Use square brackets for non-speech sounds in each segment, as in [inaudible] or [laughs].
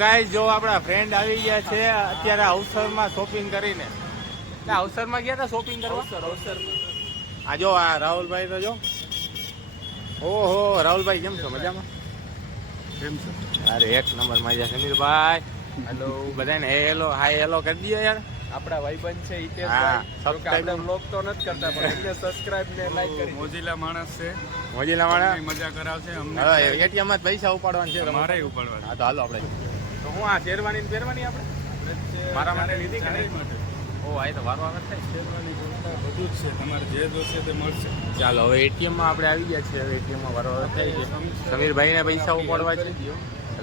Guys જો આપણા friend આવી ગયા છે અત્યારે અવસરમાં શોપિંગ કરીને. અવસરમાં ગયા હતા શોપિંગ કરવા? અવસર આ જો આ રાહુલભાઈ તો જો. ઓહો રાહુલભાઈ કેમ છો? મજામાં? કેમ છે? અરે એક નંબર મજા સમીરભાઈ હેલો બધાને હેલો હાય હેલો કરી દઈએ યાર. આપણા ભાઈબંધ છે જો આપણે vlog તો નથી કરતા પણ એટલે સબસ્ક્રાઇબ ને લાઈક કરી મોજીલા માણસ છે. મોજીલા માણસ? મજા કરાવશે અમને. એટીએમમાં જ પૈસા ઉપાડવાના છે મારે ઉપાડવાના. હા તો હાલો આપણે તો હું આ શેરવાની પહેરવાની આપણે? મારા માટે લીધી કે નહીં? ઓ આ તો વારો આવે થાય શેરવાની બધું જ છે. તમારે જે જોશે તે મળશે. ચાલો હવે એટીએમમાં આપણે આવી ગયા છીએ. હવે એટીએમમાં વારો આવે થાય છે સમીરભાઈ ને પૈસા ઉપાડવા છે.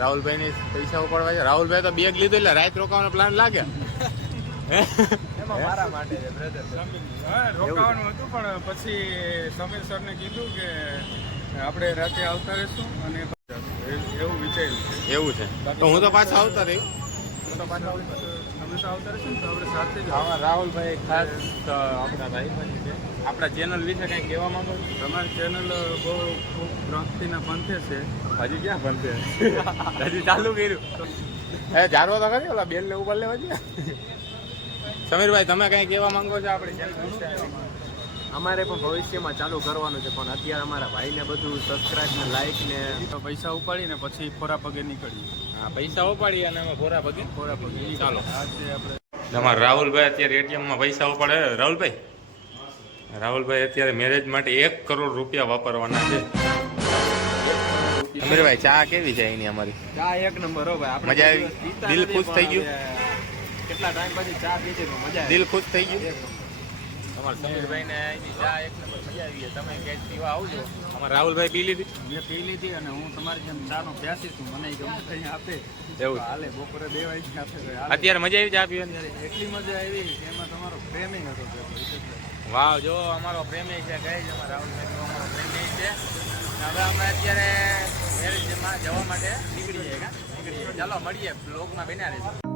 રાહુલભાઈ પૈસા ઉપાડવા છે. રાહુલભાઈ તો બેગ લીધું એટલે રાત રોકાવાનો પ્લાન લાગે. [laughs] મારા માટે રોકાવાનું હતું પણ પછી સમીર સરને કીધું કે આપણે રાતે આવતા રહીશું અને એવું વિચાર્યું છે. એવું છે. તો હું તો પાછો આવતા રહ્યું હું તો પાછો આવતા- તમે આવતા રહીશું ને તો આપણે સાથે જ આમાં રાહુલભાઈ ખાસ આપણા ભાઈ છે. આપણા ચેનલ વિશે કંઈ કહેવા માંગો છો? તમારી ચેનલ બહુ ખૂબ ભક્તિના પંથે છે. હજી ક્યાં બનશે હજી ચાલુ કર્યું. એ જારવો તો ખરી ઓલા બેલ ને ઉપર લેવા જોઈએ [laughs] સમીરભાઈ તમે કઈ કહેવા માંગો છો આપણે ચેનલ વિશે? અમારે પણ ભવિષ્યમાં ચાલુ કરવાનું છે પણ અત્યારે અમારા ભાઈને બધું સબસ્ક્રાઇબ ને લાઈક ને તો પૈસા ઉપાડીને પછી ખોરા પગે નીકળીએ. હા પૈસા ઉપાડી અને અમે ખોરા પગે ખોરા પગે ચાલો. આજે આપણે તમારા રાહુલભાઈ અત્યારે એટીએમમાં પૈસા ઉપાડે. રાહુલભાઈ? રાહુલભાઈ અત્યારે મેરેજ માટે એક કરોડ રૂપિયા વાપરવાના છે. અમીરભાઈ ચા કેવી છે એની અમારી? ચા એક નંબર હો ભાઈ. મજા આવી? દિલ ખુશ થઈ ગયું? કેટલા ટાઈમ પછી ચા પીધી મજા દિલ ખુશ થઈ ગયું. અમારા સમીરભાઈ ને ચા એક નંબર મજા આવી તમે ક્યાંક પીવા આવજો. અમારા રાહુલભાઈ પી લીધી. મેં પી લીધી અને હું તમારી જેમ ચાનો પ્યાસી છું. મને ગમે કંઈ આપે. એવું. હાલે બપોરે બે વાગે આપે. અત્યારે મજા આવી ચા પીવાની? એટલી મજા આવી કે એમાં તમારો પ્રેમી હતો વાહ વાવ જો અમારો પ્રેમી છે કઈ છે અમારા રાહુલભાઈ અમારો પ્રેમી છે. હવે અમે અત્યારે મેરેજમાં જવા માટે નીકળી નીકળીએ નીકળી જઈએ ચાલો મળીએ. બ્લોગમાં બન્યા રહીશું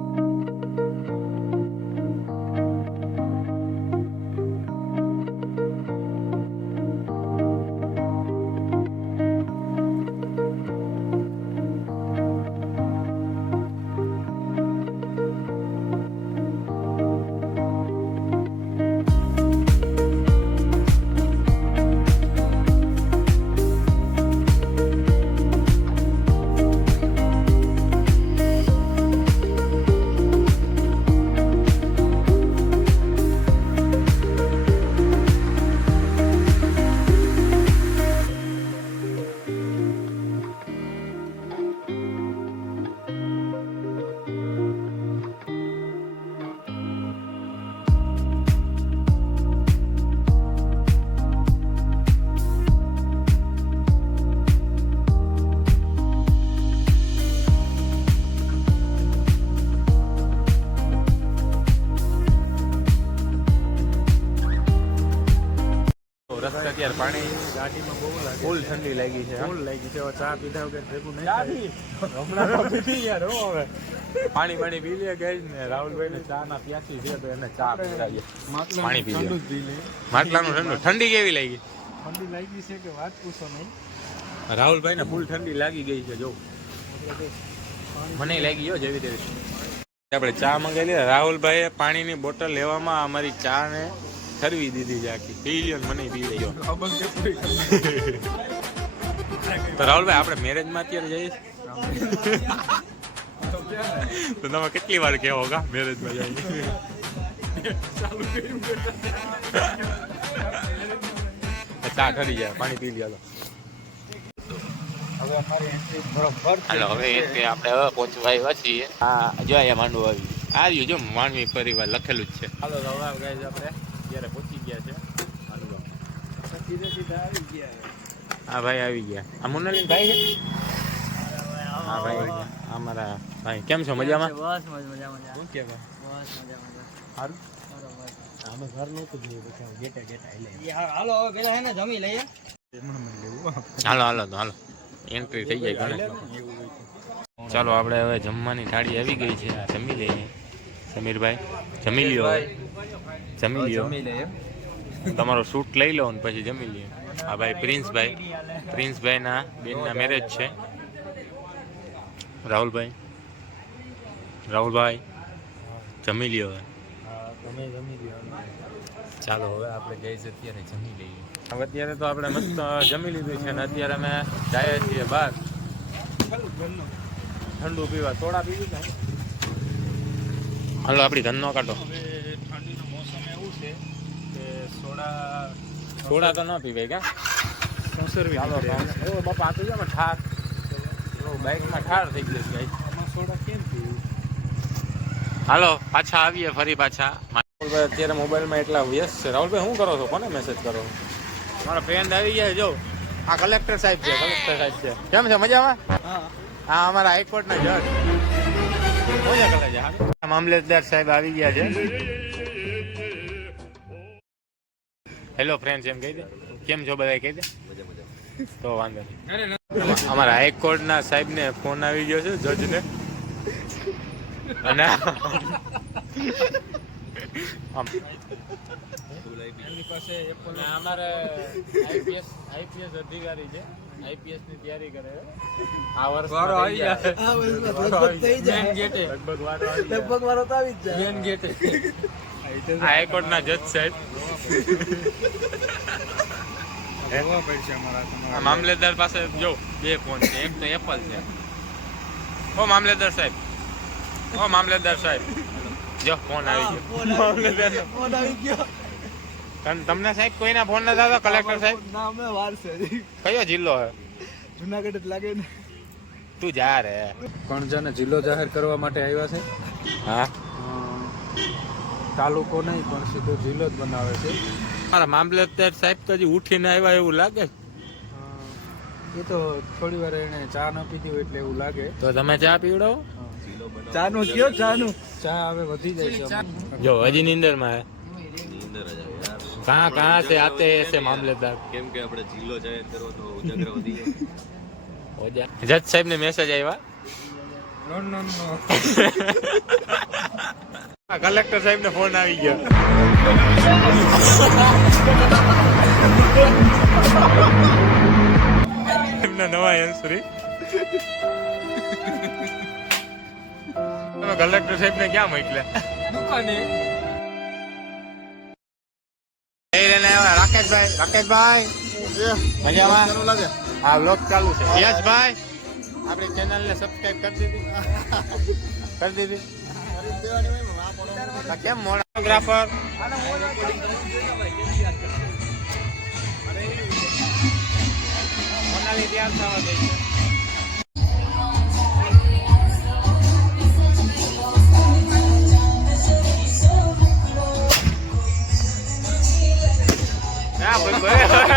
પાણી ગાડીમાં બહુ લાગે ફૂલ ઠંડી લાગી છે ફૂલ લાગી છે. ચા પીધા વગર ભેગું નહીં હમણાં પીધી યાર હો હવે. પાણી પાણી પી લે ગઈ ને રાહુલભાઈ ને ચા ના પ્યાસી છે તો એને ચા પીવડાવીએ. પાણી પી લે. માટલાનું ઠંડુ. ઠંડી કેવી લાગી? ઠંડી લાગી છે કે વાત પૂછો નહીં. રાહુલભાઈ ને ફૂલ ઠંડી લાગી ગઈ છે જો. મને લાગી ગયો જેવી તેવી આપણે ચા મંગાવી રાહુલભાઈએ પાણીની બોટલ લેવામાં અમારી ચા ને ઠરવી દીધી છે આખી. પી લ્યો મને પી પૂરી [laughs] તો રાહુલભાઈ આપણે મેરેજમાં અત્યારે જઈએ? [laughs] તો તમે કેટલી વાર કહેવો કા? મેરેજમાં જઈએ. [laughs] ચા ઠરી જાય પાણી પી લ્યો. હાલો. હવે આપણે હવે પહોંચવા આવ્યા છીએ હા જો અહીંયા માંડવું આવ્યું. જો માનવી પરિવાર લખેલું જ છે. હાલો તો હવે આપણે. અત્યારે પહોંચી ગયા છે. સીધે સીધા આવી ગયા હા ભાઈ આવી ગયા. આ મુનાલીન ભાઈ છે? હા ભાઈ આવી ગયા. આ મારા ભાઈ. કેમ છો? મજામાં? બસ મજા શું કે બસ મજા મજા સારું બરોબર. ઘર નહોતું જોયું ગેટા ગેટા એટલે હાલો હવે પેલા હે ને જમી લઈએ. એમણે મને લેવું આપણે. હાલો હાલો તો હાલો. એન્ટ્રી થઈ જાય ચાલો આપણે હવે જમવાની થાળી આવી ગઈ છે. જમી લઈએ. સમીરભાઈ જમી લ્યો જમી લ્યો. તમારો શૂટ લઈ લો ને પછી જમી લઈએ આ ભાઈ પ્રિન્સભાઈ. પ્રિન્સભાઈના બેનના મેરેજ છે. રાહુલભાઈ. રાહુલભાઈ જમી લ્યો હવે. તમે જમી ચાલો હવે આપણે જઈશું અત્યારે જમી લઈએ. હવે અત્યારે તો આપણે મસ્ત જમી લીધું છે અને અત્યારે અમે જઈએ છીએ બહાર. ઠંડુ પીવા. થોડા પીવું હાલો આપણી ધનનો કાઢો હવે ઠંડીનું મોસમ એવું છે કે સોડા તો ન પીવાય કા? સંસર્વી નીકળે. ઓ બાપા આ તો ને ઠાર. બાઇકમાં ઠાર થઈ ગયો છે આમાં સોડા કેમ પીવું? હાલો પાછા આવીએ ફરી પાછા. રાહુલભાઈ અત્યારે મોબાઈલમાં એટલા વ્યસ્ત છે. રાહુલભાઈ શું કરો છો? કોને મેસેજ કરો? મારા ફ્રેન્ડ આવી ગયા જો. આ કલેક્ટર સાહેબ છે કલેક્ટર સાહેબ છે. કેમ છે? મજામાં? હા. અમારા હાઈકોર્ટના જજ. મામલતદાર સાહેબ આવી ગયા છે. હેલો ફ્રેન્ડ્સ એમ કહી દે. કેમ છો બધા કહી દે. તો વાંધો નહીં. અમારા હાઈકોર્ટના સાહેબને ફોન આવી ગયો છે જજને અને એમની પાસે અમારે આઈપીએસ આઈપીએસ અધિકારી છે. આઈપીએસની તૈયારી કરે આ વર્ષ વારો આવી જાય. આ લગભગ થઈ જાય. લગભગ વારો આવી જાય. લગભગ વારો તો આવી જ જાય. મેન ગેટે હાઈકોર્ટના જજ સાહેબ. [laughs] મામલેદાર પાસે જો બે ફોન છે. એક તો એપલ છે. ઓ મામલેદાર સાહેબ. ઓ મામલેદાર સાહેબ. જો ફોન આવી ગયો. મામલેદાર ફોન આવી ગયો. તમ- તમને સાહેબ કોઈના ફોન નથી આવતો કલેક્ટર સાહેબ? ના અમે વાર છે. કયો જિલ્લો હે? જુનાગઢ જ લાગે ને. તું જા રે. જને જિલ્લો જાહેર કરવા માટે આવ્યા છે? હા? તાલુકો નહીં પણ સીધો જિલ્લો જ બનાવે છે. મારા મામલતદાર સાહેબ તો હજી ઉઠીને આવ્યા એવું લાગે? એ તો થોડી વાર એને ચા ન પીધી હોય એટલે એવું લાગે. તો તમે ચા પીવડાવો? ચા નું કયો ચા નું ચા હવે વધી જાય છે જો હજી નીંદરમાં કાં કાં છે આતે છે મામલતદાર. કેમ કે આપણે જિલ્લો જાહેર કરો તો ઉજાગર વધી જાય. જજ સાહેબ ને મેસેજ આવ્યા નો નો નો કલેક્ટર સાહેબ ને ફોન આવી ગયો. એમના નવા એન્સરી તમે કલેક્ટર સાહેબ ને ક્યાં મોકલ્યા? દુકાને. એ લઈને આવ્યા રાકેશભાઈ રાકેશભાઈ. મજામાં? હા બ્લોગ ચાલુ છે. યશભાઈ? આપણી ચેનલને સબસ્ક્રાઇબ કરી દીધી. કરી દીધી? કેમ મોડા ફોટોગ્રાફર મોનાલી તૈયાર થવા દે છે હા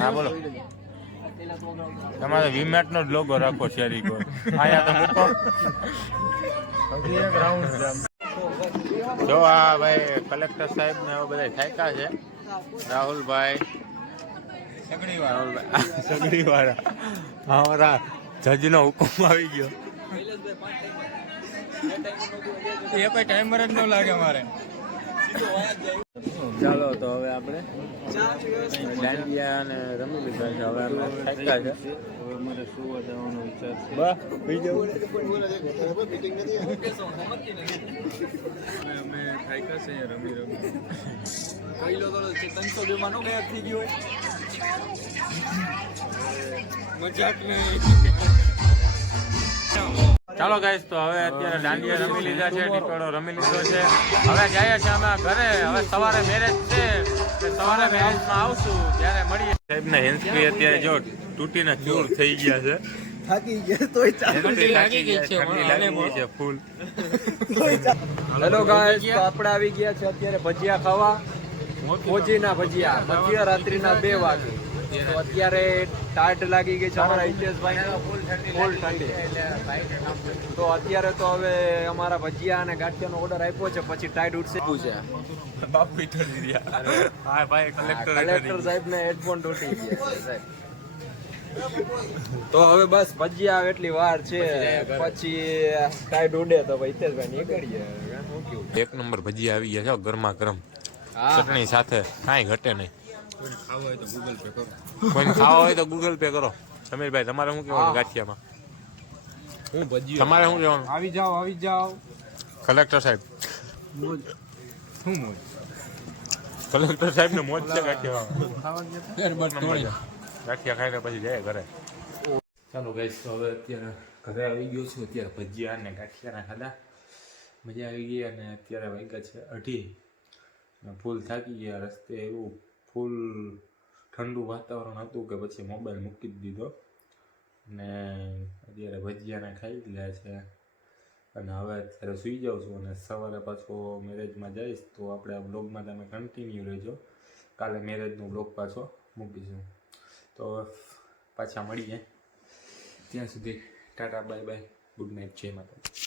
હા બોલો. તમારે વીમેટ નો જ લોગો રાખો શેરી કો અહીંયા તો મૂકો છે જો આ ભાઈ કલેક્ટર સાહેબ ને એવા બધા થાયકા છે. રાહુલભાઈ. સગડી વાળા અમારા જજનો હુકમ આવી ગયો. એ કોઈ ટાઈમર જ ન લાગે મારે ચાલો તો હવે આપણે દાંડિયા અને રમી લીધા છે. હવે આપણે થાક્યા છે. હવે મારે સુવા જવાનો વિચાર છે થઈ જવું અમે થાક્યા છે રમી રમી. પહેલો તો ત્રણસો બે માં નો ગયા થઈ ગયો મજાક નહીં. ચાલો ગાઈસ તો હવે અત્યારે દાંડિયા રમી લીધા છે ટીપડો રમી લીધો છે. હવે જઈએ છીએ અમે ઘરે. હવે સવારે મેરેજ છે. સવારે મેરેજમાં આવશું. ત્યારે મળીએ. સાહેબને હેન્ડસ્ફ્રી અત્યારે જો તૂટીને ચૂર થઈ ગયા છે. થાકી ગયા તોય ચાલુ. લાગી ગઈ છે લાગી છે ફૂલ. હેલો ગાઈસ તો આપણે આવી ગયા છે અત્યારે ભજીયા ખાવા. મોજીના ભજીયા. મધ્ય રાત્રિના બે વાગે. તો અત્યારે ટાટ લાગી ગઈ છે અમારા હિતેશભાઈ ફૂલ ઠંડી. તો અત્યારે તો હવે અમારા ભજીયા અને ગાંઠિયાનો ઓર્ડર આપ્યો છે પછી ટાઈડ ઉઠશે છે? બાપુ પીઠો દીધા હા ભાઈ કલેક્ટર કલેક્ટર સાહેબ ને હેડફોન તૂટી ગયા સાહેબ. તો હવે બસ ભજીયા આવે એટલી વાર છે પછી ટાઈડ ઉડે તો ભાઈ હિતેશભાઈ નીકળીએ. એક નંબર ભજીયા આવી ગયા છે ગરમા ગરમ. ચટણી સાથે કાંઈ ઘટે નહીં. ખાવું હોય તો ગૂગલ પે કરો. કોઈને ખાવા હોય તો ગૂગલ પે કરો. સમીરભાઈ તમારે શું કહેવાનું. ગાંઠિયામાં? હું ભજીયો. તમારે શું કહેવાનું? આવી જાઓ આવી જાઓ. કલેક્ટર સાહેબ. શું મોજ? કલેક્ટર સાહેબ ને મોજ છે ગાંઠિયા ગાંઠિયા ખાઈને પછી જાય ઘરે. ચાલો ગાઈસ તો હવે અત્યારે ઘરે આવી ગયો છું. અત્યારે ભજીયા અને ગાંઠિયાના ખાધા. મજા આવી ગઈ અને અત્યારે વાગ્યા છે અઢી. ફૂલ થાકી ગયા રસ્તે એવું ફૂલ ઠંડુ વાતાવરણ હતું કે પછી મોબાઈલ મૂકી જ દીધો. ને અત્યારે ભજીયાને ખાઈ લીધા છે. અને હવે અત્યારે સૂઈ જાઉં છું અને સવારે પાછો મેરેજમાં જઈશ તો આપણે આ બ્લોગમાં તમે કન્ટિન્યુ રહેજો. કાલે મેરેજનો બ્લોગ પાછો મૂકીશું. તો પાછા મળીએ. ત્યાં સુધી ta ta, bye bye. Good night જય માતા